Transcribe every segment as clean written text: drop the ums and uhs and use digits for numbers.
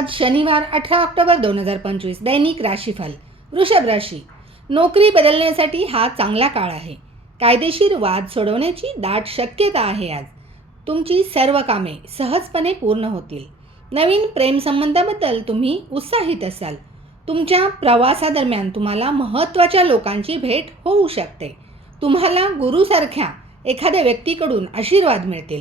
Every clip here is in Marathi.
आज शनिवार 18 ऑक्टोबर 2025 दैनिक राशीफल. वृषभ राशी. नोकरी बदलण्यासाठी हा चांगला काळ आहे. कायदेशीर वाद सोडवण्याची दाट शक्यता आहे. आज तुमची सर्व कामे सहजपणे पूर्ण होतील. नवीन प्रेमसंबंधाबद्दल तुम्ही उत्साहित असाल. तुमच्या प्रवासादरम्यान तुम्हाला महत्त्वाच्या लोकांची भेट होऊ शकते. तुम्हाला गुरुसारख्या एखाद्या व्यक्तीकडून आशीर्वाद मिळतील.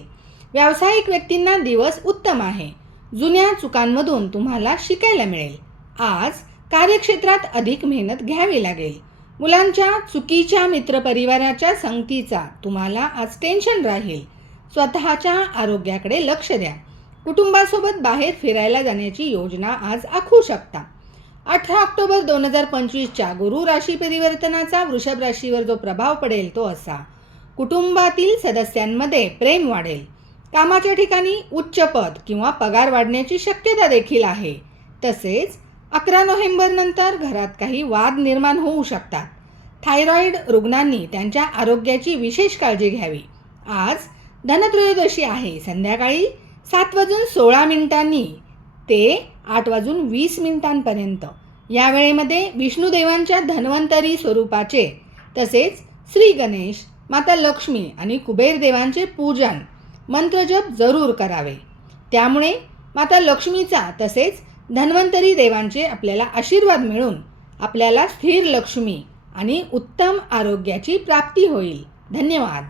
व्यावसायिक व्यक्तींना दिवस उत्तम आहे. जुन्या चुकांमधून तुम्हाला शिकायला मिळेल. आज कार्यक्षेत्रात अधिक मेहनत घ्यावी लागेल. मुलांच्या चुकीच्या मित्रपरिवाराच्या संगतीचा तुम्हाला आज टेन्शन राहील. स्वतःच्या आरोग्याकडे लक्ष द्या. कुटुंबासोबत बाहेर फिरायला जाण्याची योजना आज आखू शकता. 18 ऑक्टोबर 2025च्या गुरु राशी परिवर्तनाचा वृषभ राशीवर जो प्रभाव पडेल तो असा: कुटुंबातील सदस्यांमध्ये प्रेम वाढेल. कामाच्या ठिकाणी उच्च पद किंवा पगार वाढण्याची शक्यता देखील आहे. तसेच 11 नोव्हेंबर नंतर घरात काही वाद निर्माण होऊ शकतात. थायरॉईड रुग्णांनी त्यांच्या आरोग्याची विशेष काळजी घ्यावी. आज धनत्रयोदशी आहे. संध्याकाळी 7:16 ते 8:20 या वेळेमध्ये विष्णुदेवांच्या धन्वंतरी स्वरूपाचे तसेच श्री गणेश, माता लक्ष्मी आणि कुबेर देवांचे पूजन मंत्रजप जरूर करावे. त्यामुळे माता लक्ष्मीचा तसेच धन्वंतरी देवांचे आपल्याला आशीर्वाद मिळून आपल्याला स्थिर लक्ष्मी आणि उत्तम आरोग्याची प्राप्ती होईल. धन्यवाद.